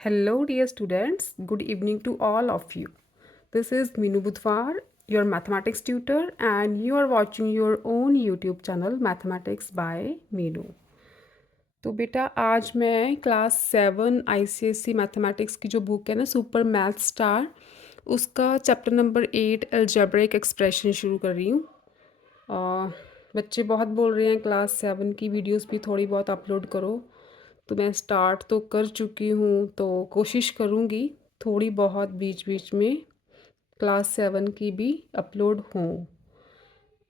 Hello, dear students. Good evening to all of you. This is Meenu Budhwar, your mathematics tutor, and you are watching your own YouTube channel, Mathematics by Meenu. तो बेटा आज मैं class 7 ICSE mathematics की जो book है ना super math star उसका chapter number 8 algebraic expression शुरू कर रही हूँ। बच्चे बहुत बोल रहे हैं क्लास 7 की वीडियोस भी थोड़ी बहुत अपलोड करो, तो मैं स्टार्ट तो कर चुकी हूँ, तो कोशिश करूँगी थोड़ी बहुत बीच बीच में क्लास 7 की भी अपलोड हों।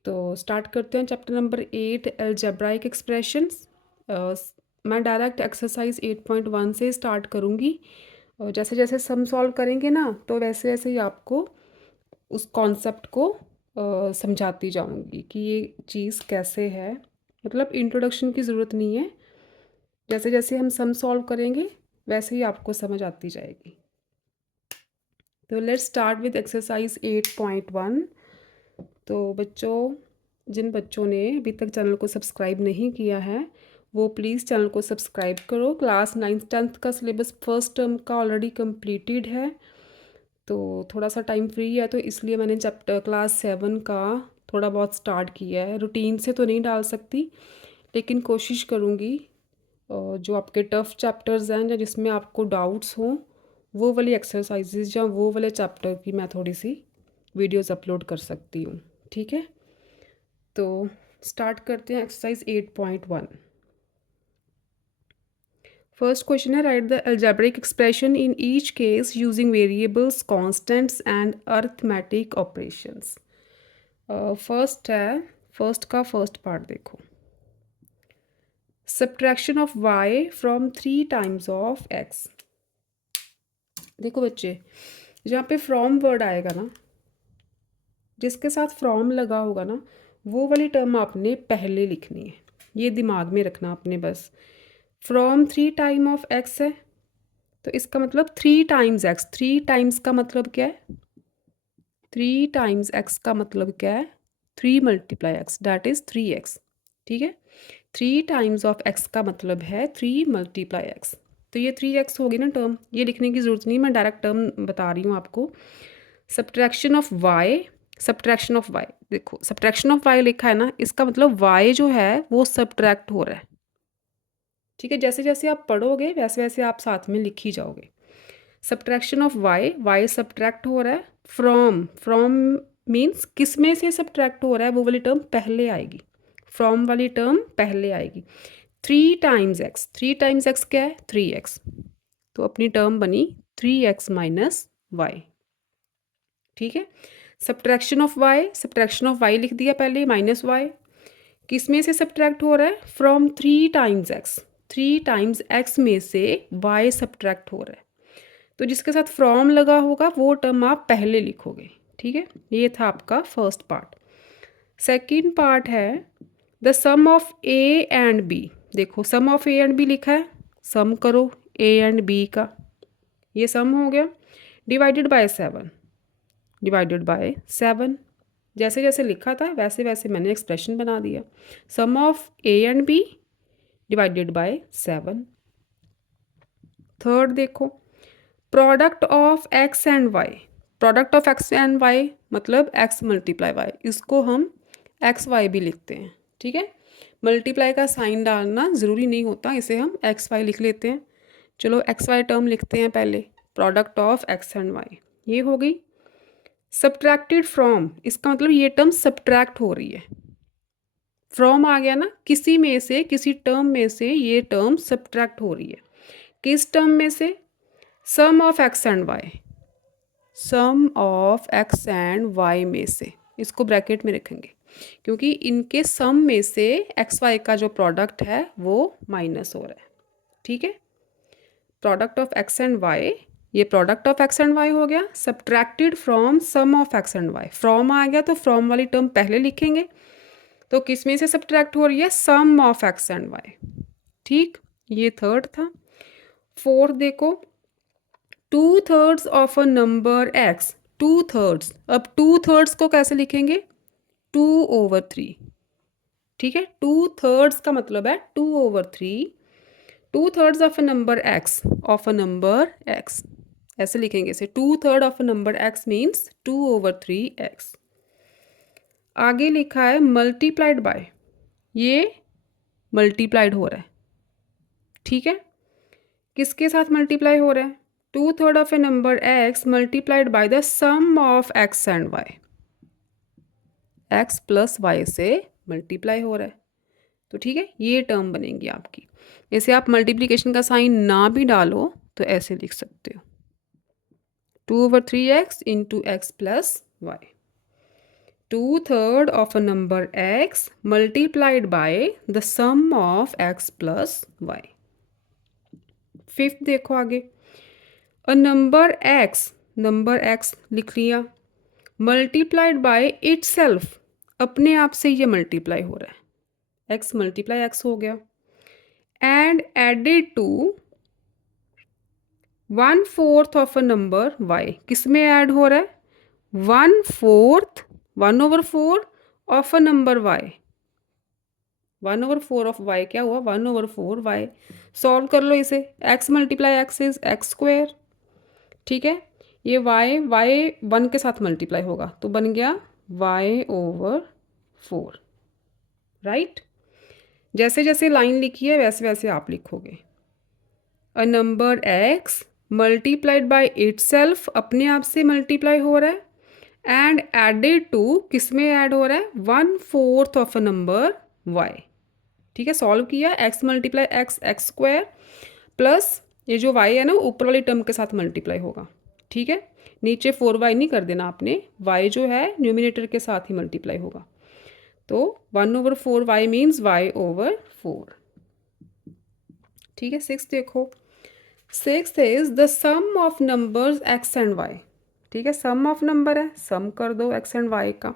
तो स्टार्ट करते हैं चैप्टर नंबर 8 अलजेब्राइक एक्सप्रेशंस। मैं डायरेक्ट एक्सरसाइज 8.1 से स्टार्ट करूँगी और जैसे जैसे सम सॉल्व करेंगे ना तो वैसे वैसे ही आपको उस कॉन्सेप्ट को समझाती जाऊँगी कि ये चीज़ कैसे है। मतलब इंट्रोडक्शन की ज़रूरत नहीं है, जैसे जैसे हम सम सॉल्व करेंगे वैसे ही आपको समझ आती जाएगी। तो लेट्स स्टार्ट विद एक्सरसाइज 8.1। तो बच्चों, जिन बच्चों ने अभी तक चैनल को सब्सक्राइब नहीं किया है वो प्लीज़ चैनल को सब्सक्राइब करो। क्लास 9th-10th का सिलेबस फर्स्ट टर्म का ऑलरेडी कंप्लीटेड है, तो थोड़ा सा टाइम फ्री है, तो इसलिए मैंने चैप्टर क्लास 7 का थोड़ा बहुत स्टार्ट किया है। रूटीन से तो नहीं डाल सकती, लेकिन कोशिश करूँगी जो आपके टफ़ चैप्टर्स हैं या जिसमें आपको डाउट्स हों वो वाली एक्सरसाइजेज या वो वाले चैप्टर की मैं थोड़ी सी वीडियोस अपलोड कर सकती हूँ। ठीक है, तो स्टार्ट करते हैं एक्सरसाइज 8.1। फर्स्ट क्वेश्चन है, right the algebraic expression in each case using variables, constants and arithmetic operations. First है, फर्स्ट का फर्स्ट पार्ट देखो, subtraction of y from 3 times of x। देखो बच्चे, जहाँ पे फ्रॉम वर्ड आएगा ना, जिसके साथ फ्रॉम लगा होगा ना, वो वाली टर्म आपने पहले लिखनी है, ये दिमाग में रखना आपने बस। फ्रॉम 3 टाइम ऑफ x है तो इसका मतलब 3 टाइम्स x। 3 टाइम्स का मतलब क्या है? 3 टाइम्स x का मतलब क्या है? 3 multiply x, that is 3x। ठीक है, 3 टाइम्स ऑफ x का मतलब है 3 मल्टीप्लाई x। तो ये 3x होगी ना टर्म, ये लिखने की ज़रूरत नहीं, मैं डायरेक्ट टर्म बता रही हूँ आपको। Subtraction of y, subtraction of y, देखो सब्ट्रैक्शन ऑफ y लिखा है ना, इसका मतलब y जो है वो सब्ट्रैक्ट हो रहा है। ठीक है, जैसे जैसे आप पढ़ोगे वैसे वैसे आप साथ में लिख ही जाओगे। सब्ट्रैक्शन ऑफ y सब्ट्रैक्ट हो रहा है फ्रॉम। फ्रॉम मीन्स किस में से सब्ट्रैक्ट हो रहा है, वो वाली टर्म पहले आएगी, फ्रॉम वाली टर्म पहले आएगी। 3 टाइम्स x, 3 टाइम्स x क्या है? 3x। तो अपनी टर्म बनी 3x माइनस वाई। ठीक है, subtraction of y, subtraction of y लिख दिया पहले, माइनस y। किस में से सब्ट्रैक्ट हो रहा है? From 3 times x। 3 times x में से y सब्ट्रैक्ट हो रहा है, तो जिसके साथ फ्रॉम लगा होगा वो टर्म आप पहले लिखोगे। ठीक है, ये था आपका फर्स्ट पार्ट। सेकंड पार्ट है the sum of a and b। देखो sum of a and b लिखा है, सम करो a एंड b का, ये सम हो गया, डिवाइडेड बाय 7, डिवाइडेड बाय 7। जैसे जैसे लिखा था वैसे वैसे मैंने एक्सप्रेशन बना दिया। Sum of a and b divided by 7। Third देखो, product of x and y। Product of x and y मतलब x मल्टीप्लाई y, इसको हम एक्स वाई भी लिखते हैं। ठीक है, मल्टीप्लाई का साइन डालना ज़रूरी नहीं होता, इसे हम एक्स वाई लिख लेते हैं। चलो एक्स वाई टर्म लिखते हैं पहले, product of x and y, ये हो गई। सब्ट्रैक्टेड फ्रॉम, इसका मतलब ये टर्म सब्ट्रैक्ट हो रही है। फ्रॉम आ गया ना, किसी में से, किसी टर्म में से ये टर्म सब्ट्रैक्ट हो रही है। किस टर्म में से? Sum of x and y, sum of x and y में से, इसको ब्रैकेट में रखेंगे क्योंकि इनके सम में से एक्स वाई का जो प्रोडक्ट है वो माइनस हो रहा है। ठीक है, product of x and y, ये product of x and y हो गया, subtracted from sum of x and y. From आ गया तो फ्रॉम वाली टर्म पहले लिखेंगे, तो किस में से सब्ट्रैक्ट हो रही है? सम ऑफ एक्स एंड वाई। ठीक, ये थर्ड था। फोर्थ देखो, 2/3 ऑफ अ नंबर एक्स। 2/3, अब 2/3 को कैसे लिखेंगे? 2/3। ठीक है, 2/3 का मतलब है 2/3। 2/3 ऑफ अ नंबर एक्स, ऐसे लिखेंगे इसे, 2/3 of a number x means 2/3 x। आगे लिखा है मल्टीप्लाइड बाय, ये मल्टीप्लाइड हो रहा है, ठीक है। किसके साथ मल्टीप्लाई हो रहा है? 2/3 of a number X multiplied by the sum of x and Y, X plus Y से मल्टीप्लाई हो रहा है, तो ठीक है, ये टर्म बनेगी आपकी। इसे आप मल्टीप्लिकेशन का साइन ना भी डालो तो ऐसे लिख सकते हो, 2/3 x into X plus Y. 2/3 of a number x multiplied by the sum of x plus y। Fifth देखो आगे, अ नंबर x लिख लिया, मल्टीप्लाइड बाय इटसेल्फ, अपने आप से ये मल्टीप्लाई हो रहा है, x मल्टीप्लाई x हो गया, and added to 1/4 of a number y, किस में ऐड हो रहा है? 1/4, 1/4 of a number y, 1/4 of y क्या हुआ? 1/4 y। सॉल्व कर लो इसे, x multiply x is x square, ठीक है। ये y 1 के साथ मल्टीप्लाई होगा तो बन गया y/4, राइट। जैसे जैसे लाइन लिखी है वैसे वैसे आप लिखोगे। A number x multiplied by itself, अपने आप से मल्टीप्लाई हो रहा है, एंड एडेड टू, किस में ऐड हो रहा है? 1/4 ऑफ अ नंबर y, ठीक है। सॉल्व किया, x multiply x square plus ये जो y है ना ऊपर वाली टर्म के साथ मल्टीप्लाई होगा, ठीक है। नीचे 4y नहीं कर देना आपने, y जो है न्यूमिनेटर के साथ ही मल्टीप्लाई होगा, तो 1/4y मीन्स y/4, ठीक है। सिक्स देखो, six is the sum of numbers x and y, ठीक है। सम ऑफ नंबर है, सम कर दो x एंड y का,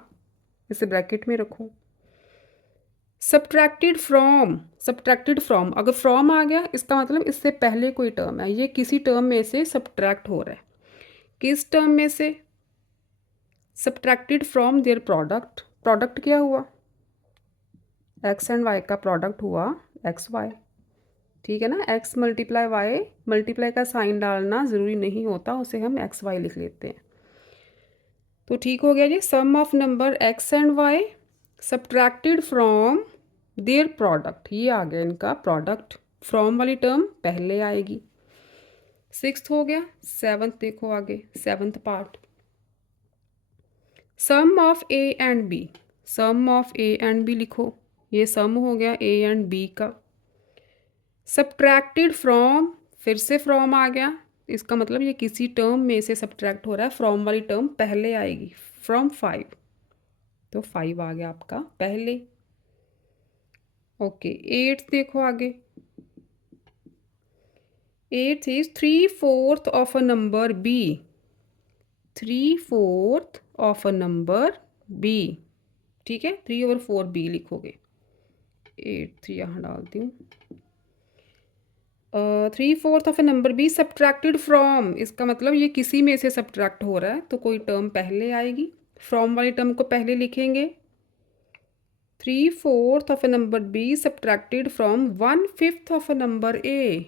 इसे ब्रैकेट में रखो। सब्ट्रैक्टेड फ्रॉम, अगर फ्रॉम आ गया इसका मतलब इससे पहले कोई टर्म है, ये किसी टर्म में से सब्ट्रैक्ट हो रहा है, किस टर्म में से? Subtracted from their product, product क्या हुआ? एक्स एंड वाई का प्रोडक्ट हुआ एक्स वाई, ठीक है ना। एक्स मल्टीप्लाई वाई, मल्टीप्लाई का साइन डालना ज़रूरी नहीं होता, उसे हम एक्स वाई लिख लेते हैं, तो ठीक हो गया जी। Sum of number x and y subtracted from their product, ये आ गया इनका प्रोडक्ट, फ्रॉम वाली टर्म पहले आएगी। सिक्स्थ हो गया। सेवन्थ देखो आगे, seventh part, sum of A and B, sum of A and B लिखो, ये सम हो गया ए एंड बी का। सब्ट्रैक्टेड फ्रॉम, फिर से फ्रॉम आ गया, इसका मतलब ये किसी टर्म में से सब्ट्रैक्ट हो रहा है, फ्रॉम वाली टर्म पहले आएगी, फ्रॉम 5, तो 5 आ गया आपका पहले। ओके, एट्थ देखो आगे, eighth is 3/4 of a number B, 3/4 of a number B, ठीक है। 3/4 बी लिखोगे, 8 यहाँ डालती हूँ। 3/4 of a number be subtracted from, इसका मतलब ये किसी में से सब्ट्रैक्ट हो रहा है, तो कोई टर्म पहले आएगी, फ्रॉम वाली टर्म को पहले लिखेंगे। 3/4 of a number be subtracted from 1/5 of a number A,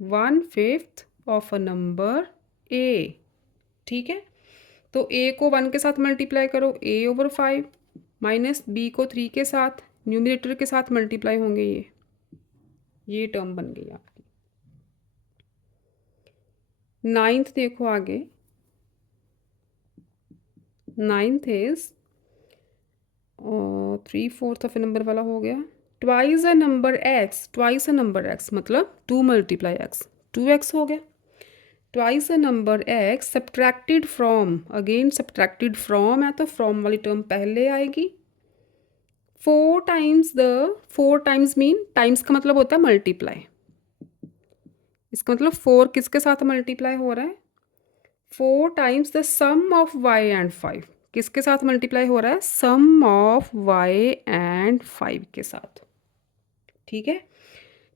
1/5 of a number A, ठीक है। तो ए को 1 के साथ मल्टीप्लाई करो, a/5 माइनस बी को 3 के साथ, न्यूमिनेटर के साथ मल्टीप्लाई होंगे, ये टर्म बन गई आपकी। नाइन्थ देखो आगे, ninth is 3/4 of a number वाला हो गया, twice a number x, twice a number x मतलब 2 मल्टीप्लाई एक्स, 2x हो गया। Twice a number x subtracted from, again subtracted from है तो फ्रॉम वाली टर्म पहले आएगी। 4 times the, 4 times mean, times का मतलब होता है मल्टीप्लाई, इसका मतलब 4 किसके साथ मल्टीप्लाई हो रहा है? 4 times the sum of y and 5, किसके साथ मल्टीप्लाई हो रहा है? सम ऑफ y एंड 5 के साथ, ठीक है।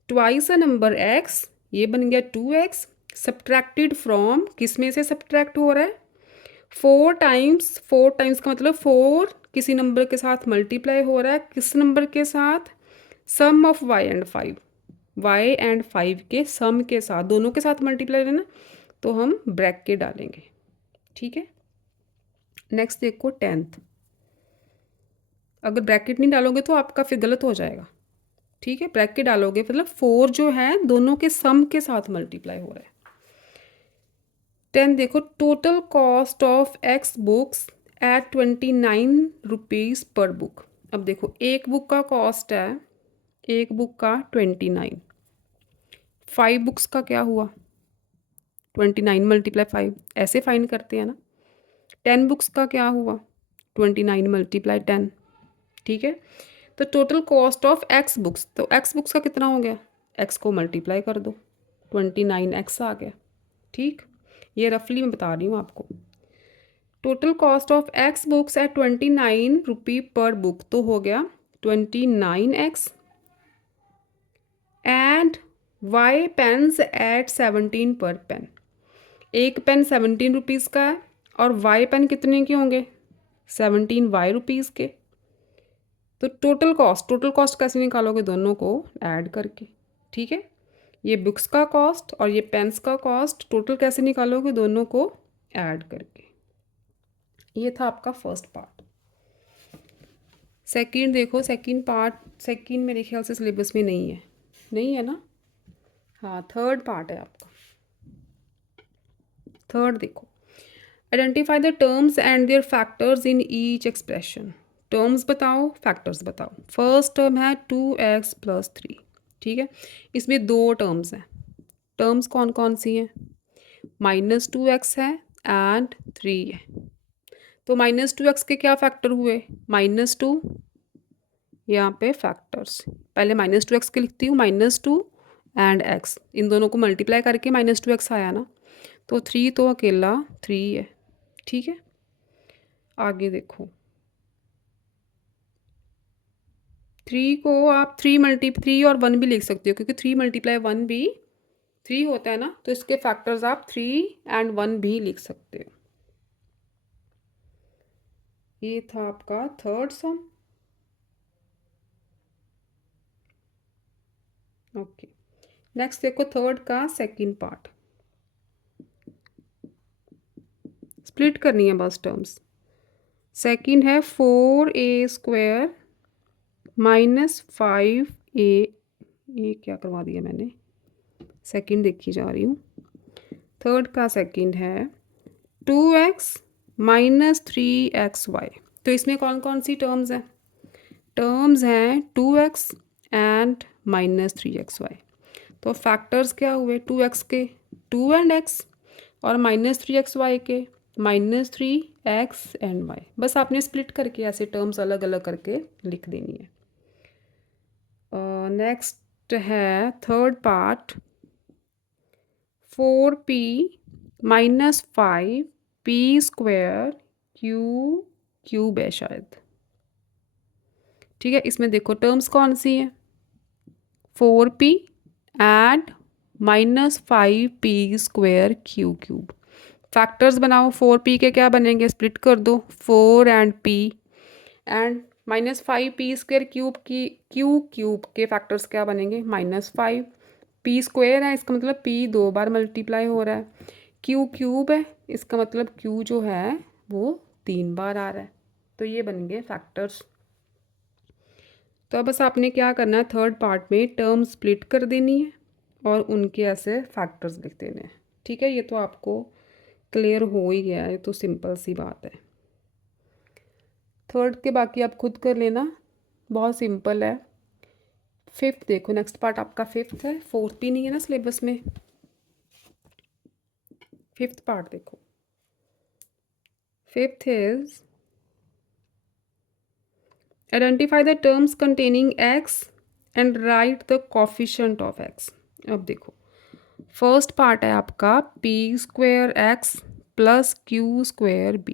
ट्वाइस अ नंबर x, ये बन गया 2x, सब्ट्रैक्टेड फ्रॉम, किस में से सब्ट्रैक्ट हो रहा है? 4 टाइम्स, 4 टाइम्स का मतलब 4 किसी नंबर के साथ मल्टीप्लाई हो रहा है, किस नंबर के साथ? Sum of y and 5, y and 5 के सम के साथ, दोनों के साथ मल्टीप्लाई है ना, तो हम ब्रैकेट डालेंगे। ठीक है, नेक्स्ट देखो 10th। अगर ब्रैकेट नहीं डालोगे तो आपका फिर गलत हो जाएगा। ठीक है, ब्रैकेट डालोगे मतलब 4 जो है दोनों के सम के साथ मल्टीप्लाई हो रहा है। 10 देखो, total cost of x books at 29 rupees पर बुक। अब देखो एक बुक का कॉस्ट है, एक बुक का 29, 5 बुक्स का क्या हुआ 29 मल्टीप्लाई 5, ऐसे फाइंड करते हैं ना। 10 बुक्स का क्या हुआ 29 मल्टीप्लाई 10। ठीक है, तो total cost of x books, तो एक्स बुक्स का कितना हो गया, एक्स को मल्टीप्लाई कर दो, 29x आ गया। ठीक, ये रफली मैं बता रही हूँ आपको। Total cost of x books at 29 रुपी पर बुक, तो हो गया 29x and Y pens eight 17 पर पेन। एक पेन 17 रुपीज़ का है और वाई पेन कितने के होंगे 17 रुपीज़ के। तो टोटल कॉस्ट कैसे निकालोगे, दोनों को ऐड करके। ठीक है, ये बुक्स का कॉस्ट और ये पेन्स का कॉस्ट टोटल कैसे निकालोगे, दोनों को ऐड करके। ये था आपका फर्स्ट पार्ट। सेकंड देखो, सेकंड पार्ट, सेकंड मेरे ख्याल से सिलेबस में नहीं है, नहीं है ना, हाँ थर्ड पार्ट है आपका। थर्ड देखो, identify the terms and their factors in each expression. Terms बताओ, फैक्टर्स बताओ। फर्स्ट टर्म है 2x + 3। ठीक है, इसमें दो टर्म्स हैं। टर्म्स कौन कौन सी हैं, -2x है एंड 3 है। तो -2x के क्या फैक्टर हुए, -2, यहाँ पे फैक्टर्स, पहले -2x के लिखती हूँ, -2 एंड x, इन दोनों को मल्टीप्लाई करके -2x आया ना, तो 3 तो अकेला 3 है। ठीक है, आगे देखो 3 को आप 3 और 1 भी लिख सकते हो, क्योंकि 3 × 1 भी 3 होता है ना, तो इसके फैक्टर्स आप 3 एंड 1 भी लिख सकते हो। ये था आपका थर्ड सम। ओके, नेक्स्ट देखो थर्ड का सेकंड पार्ट, स्प्लिट करनी है बस टर्म्स। सेकंड है 4a² - 5a, ये क्या करवा दिया मैंने, सेकंड देखी जा रही हूँ। थर्ड का सेकंड है 2x - 3xy। तो इसमें कौन कौन सी टर्म्स हैं, टर्म्स हैं 2x एंड -3xy। तो फैक्टर्स क्या हुए 2x के 2 एंड x, और -3xy के -3x एंड y। बस आपने स्प्लिट करके ऐसे टर्म्स अलग अलग करके लिख देनी है। नेक्स्ट है third part 4p - 5p² cube है शायद। ठीक है, इसमें देखो टर्म्स कौन सी हैं, 4p and -5p² cube. Factors बनाओ, 4p के क्या बनेंगे, स्प्लिट कर दो, 4 and p and -5p² cube के फैक्टर्स क्या बनेंगे, -5। p² है, इसका मतलब p 2 बार मल्टीप्लाई हो रहा है, क्यूब है, इसका मतलब q जो है वो 3 बार आ रहा है। तो ये बन गए फैक्टर्स। तो बस आपने क्या करना है, थर्ड पार्ट में टर्म स्प्लिट कर देनी है और उनके ऐसे फैक्टर्स लिख देने हैं। ठीक है, ये तो आपको क्लियर हो ही गया है, तो सिंपल सी बात है। थर्ड के बाकी आप खुद कर लेना, बहुत सिंपल है। फिफ्थ देखो, नेक्स्ट पार्ट आपका फिफ्थ है, फोर्थ भी नहीं है ना सिलेबस में। फिफ्थ पार्ट देखो, fifth is identify the terms containing x and write the coefficient of x। अब देखो फर्स्ट पार्ट है आपका p² x + q² b।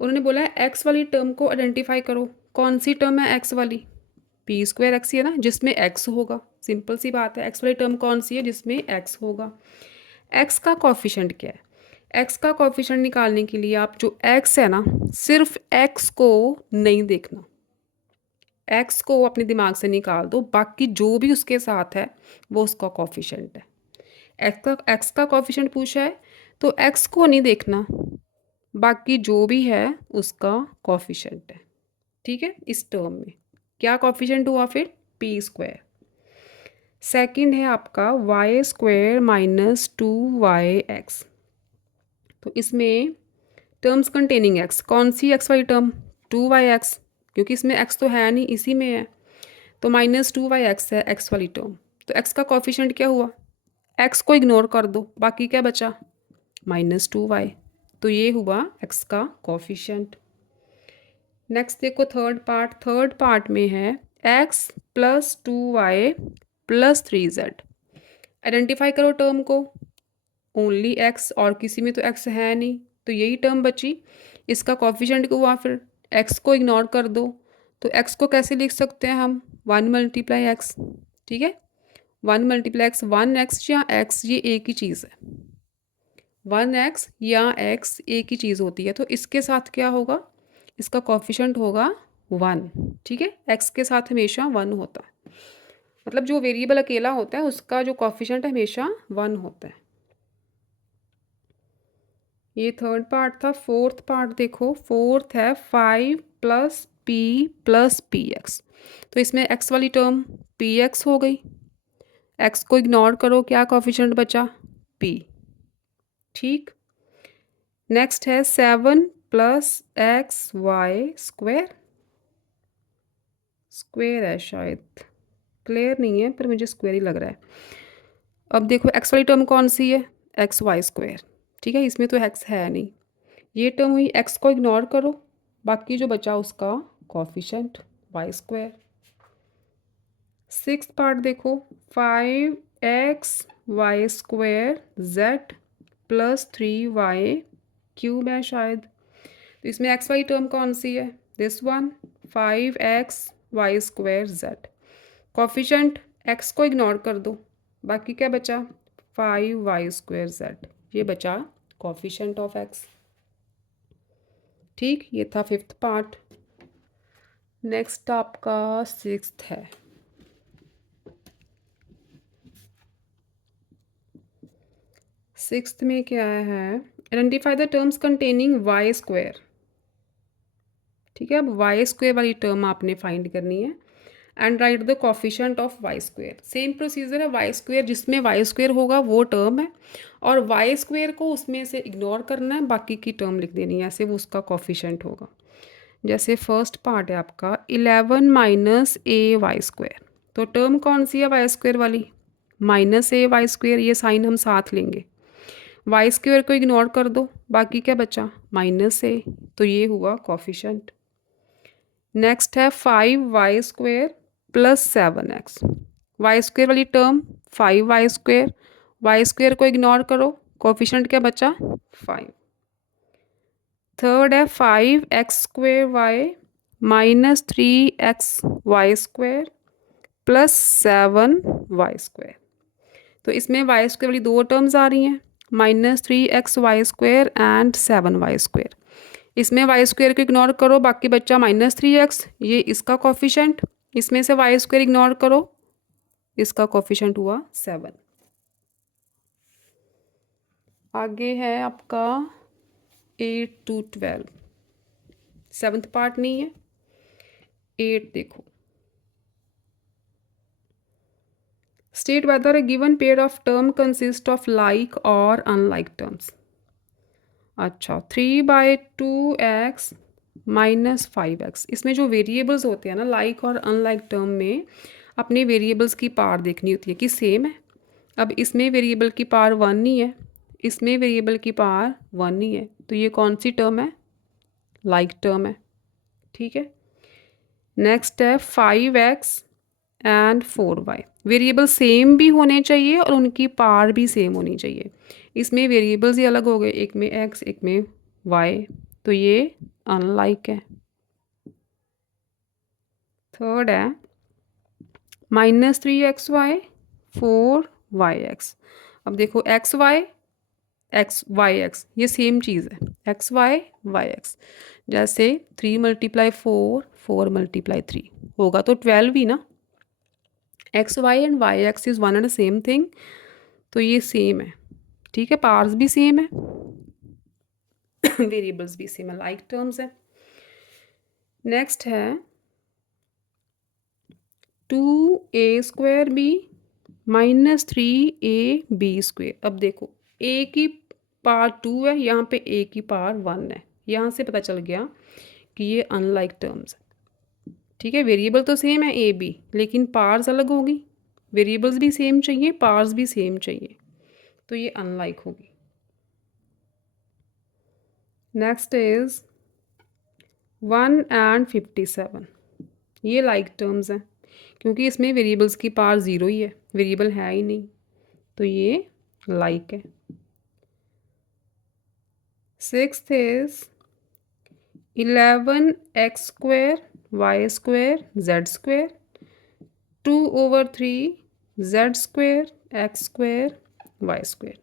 उन्होंने बोला है x वाली टर्म को आइडेंटिफाई करो। कौन सी टर्म है x वाली, p² x ही है ना, जिसमें x होगा। सिंपल सी बात है, x वाली टर्म कौन सी है, जिसमें x होगा। x का कोफिशिएंट क्या है, x का कोफिशिएंट निकालने के लिए आप जो x है ना, सिर्फ x को नहीं देखना, एक्स को अपने दिमाग से निकाल दो, बाकी जो भी उसके साथ है वो उसका कॉफिशेंट है। एक्स का कॉफिशेंट पूछा है तो एक्स को नहीं देखना, बाकी जो भी है उसका कॉफिशेंट है। ठीक है, इस टर्म में क्या कॉफिशेंट हुआ फिर, पी स्क्वायर। सेकेंड है आपका वाई स्क्वायर माइनस 2yx। तो इसमें टर्म्स कंटेनिंग एक्स, कौन सी एक्स वाली टर्म, 2yx, क्योंकि इसमें एक्स तो है नहीं, इसी में है, तो -2yx है एक्स वाली टर्म। तो एक्स का कॉफिशेंट क्या हुआ, एक्स को इग्नोर कर दो, बाकी क्या बचा, -2y। तो ये हुआ एक्स का कॉफिशेंट। नेक्स्ट देखो थर्ड पार्ट में है x plus 2y plus 3z। Identify करो टर्म को, ओनली एक्स, और किसी में तो एक्स है नहीं, तो यही टर्म बची। इसका कॉफिशेंट हुआ फिर, एक्स को इग्नोर कर दो, तो एक्स को कैसे लिख सकते हैं हम, 1 मल्टीप्लाई एक्स। ठीक है, 1 मल्टीप्लाई एक्स, 1x या x ये एक ही चीज़ है, 1x या x एक ही चीज़ होती है। तो इसके साथ क्या होगा, इसका कॉफिशेंट होगा 1। ठीक है, x के साथ हमेशा 1 होता है, मतलब जो वेरिएबल अकेला होता है उसका जो कॉफिशेंट हमेशा 1 होता है। ये थर्ड पार्ट था। फोर्थ पार्ट देखो, फोर्थ है 5 plus P plus P x. तो इसमें एक्स वाली टर्म पी एक्स हो गई, एक्स को इग्नोर करो, क्या कॉफिशेंट बचा, पी। ठीक, नेक्स्ट है 7 plus X Y square, square है शायद, क्लियर नहीं है पर मुझे स्क्वायर ही लग रहा है। अब देखो एक्स वाली टर्म कौन सी है, एक्स वाई स्क्वायर। ठीक है, इसमें तो एक्स है नहीं, ये टर्म हुई, एक्स को इग्नोर करो, बाकी जो बचा उसका coefficient Y square. Sixth part देखो, 5x Y square z plus 3y cube है शायद। तो इसमें एक्स वाई टर्म कौन सी है, this one, 5x Y square z। Coefficient X को इग्नोर कर दो, बाकी क्या बचा, 5y स्क्वायर z, ये बचा कॉफिशेंट ऑफ एक्स। ठीक, ये था फिफ्थ पार्ट। नेक्स्ट आपका सिक्स्थ है। सिक्स्थ में क्या है, identify the terms containing Y square. ठीक है, अब वाई स्क्वायर वाली टर्म आपने फाइंड करनी है and write the coefficient of Y square. Same procedure है, वाई स्क्वायर जिसमें वाई स्क्वायर होगा वो टर्म है, और वाई स्क्वायर को उसमें से इग्नोर करना है, बाकी की टर्म लिख देनी है, ऐसे वो उसका कॉफिशेंट होगा। जैसे फर्स्ट पार्ट है आपका 11 माइनस ए वाई स्क्वायर। तो टर्म कौन सी है वाई स्क्वायर वाली, -a y स्क्वायर, ये साइन हम साथ लेंगे, वाई स्क्वायर को इग्नोर कर दो, बाकी क्या बचा, -a, तो ये हुआ कॉफिशेंट। नेक्स्ट है 5y square plus 7x। Y square वाली term 5y square, y square को इग्नोर करो, कॉफिशेंट क्या बचा, 5। थर्ड है 5x square y minus 3xy square plus 7y square. तो इसमें वाई स्क्वायर वाली दो टर्म्स आ रही हैं, -3xy square and 7y square. इसमें वाई स्क्वायर को इग्नोर करो, बाकी बच्चा -3x, ये इसका कॉफिशेंट, इसमें से वाई स्क्वायर इग्नोर करो, इसका कॉफिशेंट हुआ 7। आगे है आपका 8 to 12, सेवन्थ पार्ट नहीं है, 8 देखो। State whether A given pair of term consist of like और अनलाइक टर्म्स। अच्छा, 3/2x माइनस 5x, इसमें जो वेरिएबल्स होते हैं ना लाइक और अनलाइक टर्म में, अपने वेरिएबल्स की पावर देखनी होती है कि सेम है। अब इसमें वेरिएबल की पावर 1 नहीं है, इसमें वेरिएबल की पावर 1 नहीं है, तो ये कौन सी टर्म है, लाइक टर्म है। ठीक है, नेक्स्ट है 5x and 4y। Variable same भी होने चाहिए और उनकी पावर भी सेम होनी चाहिए। इसमें वेरिएबल्स ही अलग हो गए, एक में x एक में y, तो ये अनलाइक है। थर्ड है -3xy 4yx। अब देखो xy एक्स वाई एक्स, ये सेम चीज़ है, एक्स वाई एक्स। जैसे 3 × 4 4 × 3 होगा तो 12 ही ना। X y and Y x is one and same thing, तो ये सेम है, ठीक है। पार्स भी सेम है, वेरिएबल्स भी सेम है, लाइक टर्म्स है। नेक्स्ट है 2a² b -3ab²। अब देखो a की पावर 2 है, यहाँ पे a की पावर 1 है, यहाँ से पता चल गया कि ये अनलाइक टर्म्स है, ठीक है। वेरिएबल तो सेम है a b, लेकिन पार्स अलग होगी। वेरिएबल्स भी सेम चाहिए, पार्स भी सेम चाहिए, तो ये अनलाइक होगी। नेक्स्ट इज 1 and 57, ये लाइक टर्म्स हैं, क्योंकि इसमें वेरिएबल्स की पावर 0 ही है, वेरिएबल है ही नहीं, तो ये लाइक है। Sixth is 11x² y² z², 2/3 z² x² y²।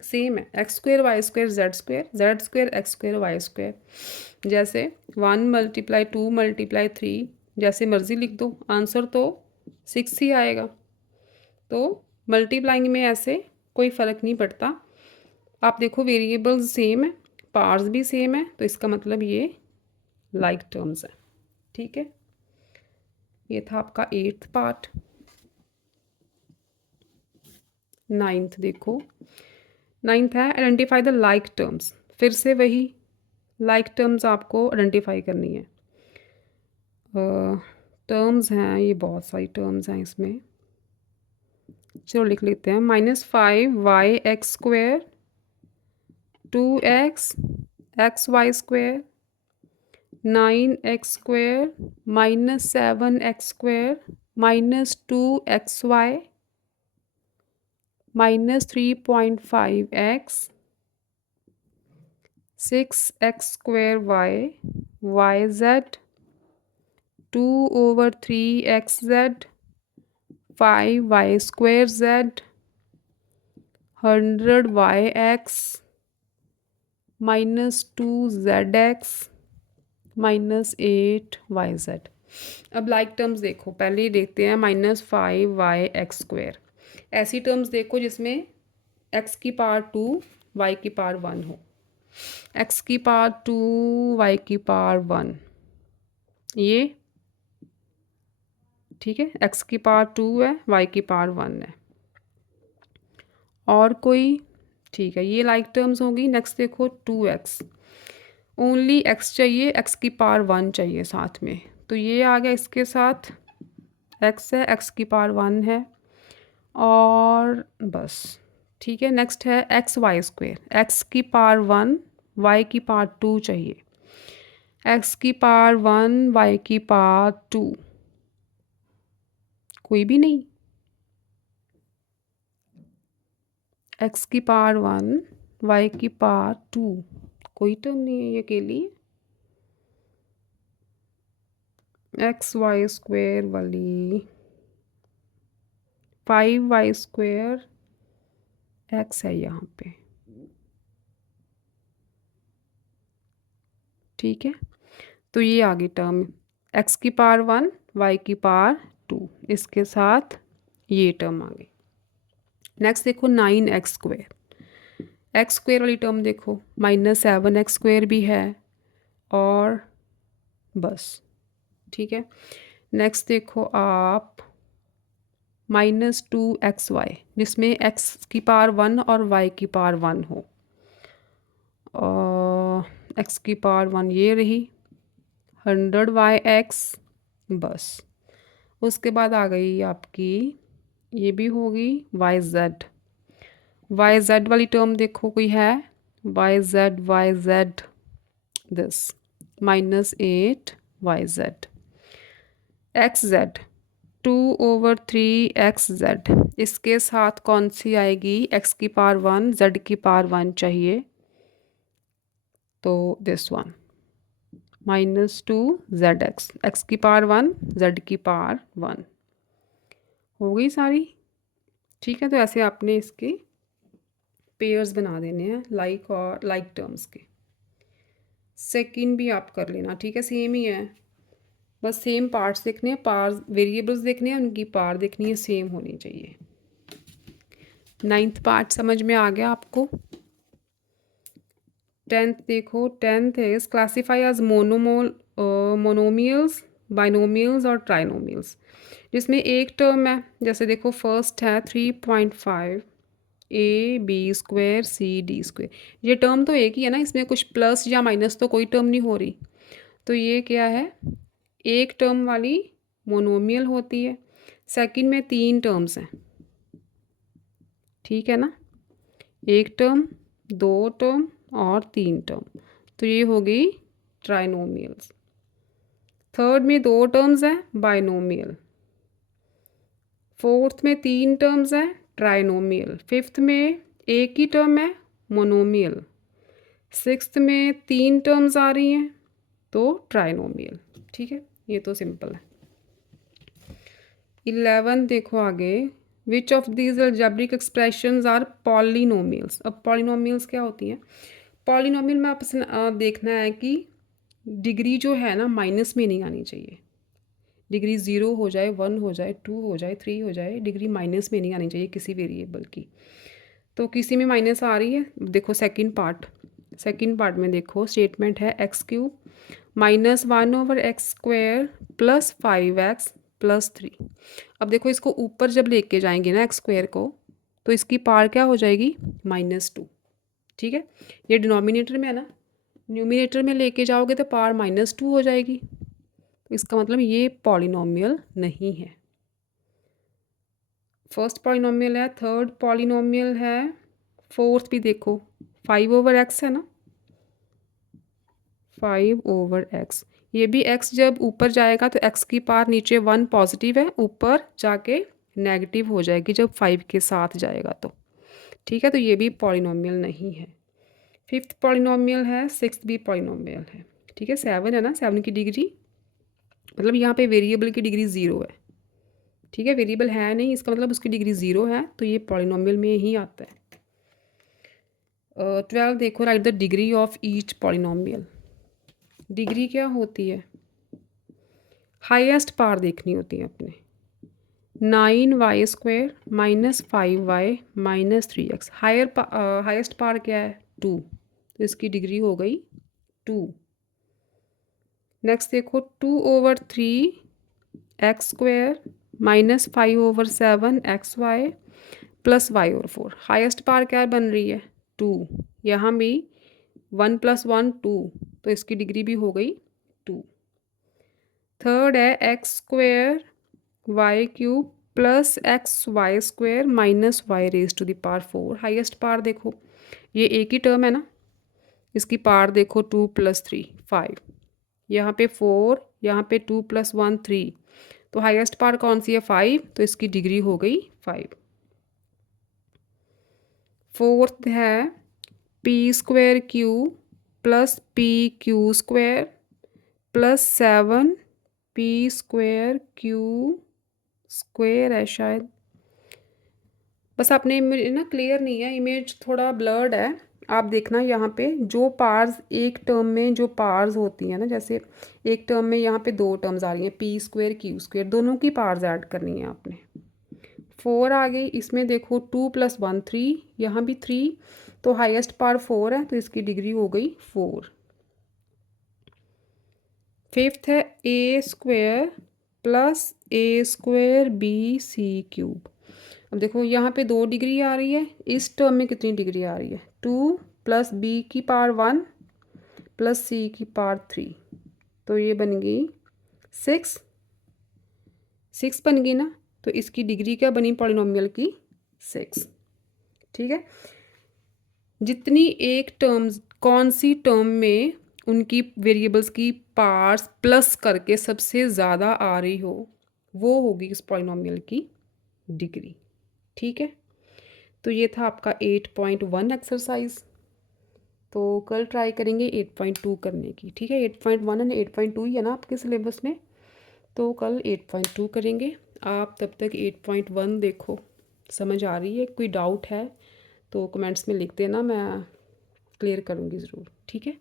Same है, x² y² z² z² x² y²। जैसे 1 × 2 × 3, जैसे मर्ज़ी लिख दो, आंसर तो 6 ही आएगा। तो मल्टीप्लाइंग में ऐसे कोई फ़र्क नहीं पड़ता। आप देखो वेरिएबल्स सेम है, पार्ट्स भी सेम है, तो इसका मतलब ये लाइक टर्म्स है, ठीक है। ये था आपका 8th पार्ट। 9th देखो, 9th है आइडेंटिफाई द लाइक टर्म्स। फिर से वही लाइक टर्म्स आपको आइडेंटिफाई करनी है। टर्म्स हैं, ये बहुत सारी टर्म्स हैं इसमें, चलो लिख लेते हैं। -5y(x²) 2x xy², 9x² -7x² -2xy -3.5x 6x² yz 2/3xz 5y² z 100yx -2zx -8yz। अब लाइक टर्म्स देखो, पहले ही देखते हैं -5y(x²). ऐसी टर्म्स देखो जिसमें x की पावर 2 y की पावर 1 हो। x की पावर 2 y की पावर 1, ये ठीक है, x की पावर 2 है, y की पावर 1 है। और कोई, ठीक है, ये लाइक टर्म्स होगी। नेक्स्ट देखो 2x, ओनली x चाहिए, x की पावर 1 चाहिए साथ में, तो ये आ गया इसके साथ, x है, x की पावर 1 है, और बस, ठीक है। नेक्स्ट है xy², x की पावर 1 y की पावर 2 चाहिए, x की पावर 1 y की पावर 2, कोई भी नहीं, x की पावर 1 y की पावर 2, कोई टर्म नहीं है ये अकेली। xy² वाली 5y² x है यहाँ पे, ठीक है। तो ये आ गई टर्म, x की पावर 1 y की पावर 2, इसके साथ ये टर्म आ गई। नेक्स्ट देखो 9x², x² वाली टर्म देखो, -7x² भी है, और बस, ठीक है। नेक्स्ट देखो आप -2xy, जिसमें x की पावर 1 और y की पावर 1 हो, और x की पावर 1 ये रही 100yx, बस। उसके बाद आ गई आपकी, ये भी होगी yz, yz वाली टर्म देखो कोई है, yz this -8yz, xz 2/3xz, इसके साथ कौन सी आएगी, x की पावर 1 z की पावर 1 चाहिए, तो दिस वन -2zx, x की पावर 1 z की पावर 1, हो गई सारी, ठीक है। तो ऐसे आपने इसकी पेयर्स बना देने हैं लाइक और लाइक टर्म्स के। सेकंड भी आप कर लेना, ठीक है, सेम ही है, बस सेम पार्ट्स देखने हैं, पार्स वेरिएबल्स देखने हैं, उनकी पार देखनी है, सेम होनी चाहिए। 9th पार्ट समझ में आ गया आपको। 10th देखो, 10th is classify as monomials, binomials और ट्राइनोमियल्स, जिसमें एक टर्म है, जैसे देखो फर्स्ट है 3.5 AB² CD²। ये टर्म तो एक ही है ना, इसमें कुछ प्लस या माइनस तो कोई टर्म नहीं हो रही, तो ये क्या है, एक टर्म वाली मोनोमियल होती है। सेकंड में 3 टर्म्स हैं, ठीक है ना, एक टर्म, 2 टर्म और 3 टर्म, तो ये हो गई ट्राइनोमियल्स। थर्ड में 2 टर्म्स हैं, बाइनोमियल। फोर्थ में 3 टर्म्स हैं, ट्राइनोमियल। फिफ्थ में एक ही टर्म है, मोनोमियल। सिक्स्थ में 3 टर्म्स आ रही हैं, तो ट्राइनोमियल, ठीक है, ये तो सिंपल है। 11 देखो आगे, which of these algebraic expressions are polynomials. अब पॉलिनोमियल्स क्या होती हैं, पॉलिनोमियल में आप देखना है कि डिग्री जो है ना माइनस में नहीं आनी चाहिए, डिग्री 0 हो जाए, 1 हो जाए, 2 हो जाए, 3 हो जाए, डिग्री माइनस में नहीं आनी चाहिए किसी वेरिएबल की। तो किसी में माइनस आ रही है, देखो सेकंड पार्ट में देखो स्टेटमेंट है x³ -1/x² + 5x + 3। अब देखो इसको ऊपर जब लेके जाएंगे ना x² को, तो इसकी पार क्या हो जाएगी, -2, ठीक है, ये डिनोमिनेटर में है ना, न्यूमिनेटर में लेके जाओगे तो पार -2 हो जाएगी, तो इसका मतलब ये पॉलिनोमियल नहीं है। फर्स्ट पॉलिनोमियल है, थर्ड पॉलिनोमियल है, फोर्थ भी देखो 5/x है ना, 5/x, ये भी x जब ऊपर जाएगा तो x की पार नीचे 1 पॉजिटिव है, ऊपर जाके नेगेटिव हो जाएगी जब 5 के साथ जाएगा तो, ठीक है, तो ये भी पॉलिनोमियल नहीं है। फिफ्थ पॉलिनोमियल है, सिक्स्थ भी पॉलिनोमियल है, ठीक है, 7 है ना, 7 की डिग्री, मतलब यहाँ पे वेरिएबल की डिग्री 0 है, ठीक है, वेरिएबल है नहीं, इसका मतलब उसकी डिग्री 0 है, तो ये पॉलिनोमियल में ही आता है। 12 देखो, right the degree of each polynomial. Degree क्या होती है, हाईएस्ट पार देखनी होती है अपने। 9y² - 5y - 3x, हाईएस्ट पार क्या है, 2, तो इसकी डिग्री हो गई 2। नेक्स्ट देखो 2/3x² - 5/7xy + y/4, हाईएस्ट पार क्या बन रही है, 2, यहाँ भी 1 + 1 2, तो इसकी डिग्री भी हो गई 2। थर्ड है x² y³ + xy² - y⁴, highest पार देखो, ये एक ही टर्म है ना, इसकी पार देखो 2 + 3 5, यहाँ पे 4, यहाँ पे 2 + 1 3, तो हाईएस्ट पार कौन सी है, 5, तो इसकी डिग्री हो गई 5। फोर्थ है p²q + pq² + 7p²q² है शायद, बस आपने इमेज ना क्लियर नहीं है, इमेज थोड़ा ब्लर्ड है, आप देखना यहाँ पे जो पार्स एक टर्म में जो पार्स होती हैं ना, जैसे एक टर्म में यहाँ पे 2 टर्म्स आ रही हैं, p² q², दोनों की पार्स ऐड करनी है आपने। 4 आ गई, इसमें देखो 2 + 1 3, यहाँ भी 3, तो हाईएस्ट पार 4 है, तो इसकी डिग्री हो गई 4। फिफ्थ है a² + a² bc³। अब देखो यहाँ पे 2 डिग्री आ रही है, इस टर्म में कितनी डिग्री आ रही है, 2 + b की पावर 1 + c की पावर 3, तो ये बन गई 6 बन गई ना, तो इसकी डिग्री क्या बनी पॉलिनोमियल की, 6, ठीक है। जितनी एक टर्म्स, कौन सी टर्म में उनकी वेरिएबल्स की पार्ट्स प्लस करके सबसे ज़्यादा आ रही हो, वो होगी इस पॉलिनोमियल की डिग्री, ठीक है। तो ये था आपका 8.1 एक्सरसाइज, तो कल ट्राई करेंगे 8.2 करने की, ठीक है, 8.1 एंड 8.2 ही है ना आपके सिलेबस में, तो कल 8.2 करेंगे। आप तब तक 8.1 देखो, समझ आ रही है, कोई डाउट है तो कमेंट्स में लिख देना, मैं क्लियर करूँगी ज़रूर, ठीक है।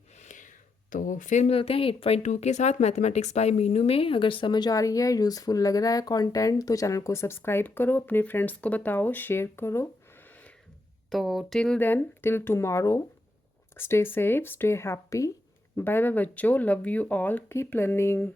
तो फिर मिलते हैं 8.2 के साथ मैथमेटिक्स बाय मीनू में। अगर समझ आ रही है, यूज़फुल लग रहा है कंटेंट, तो चैनल को सब्सक्राइब करो, अपने फ्रेंड्स को बताओ, शेयर करो। तो till then, till tomorrow, stay safe, stay happy, bye bye बच्चों, love you all, keep learning.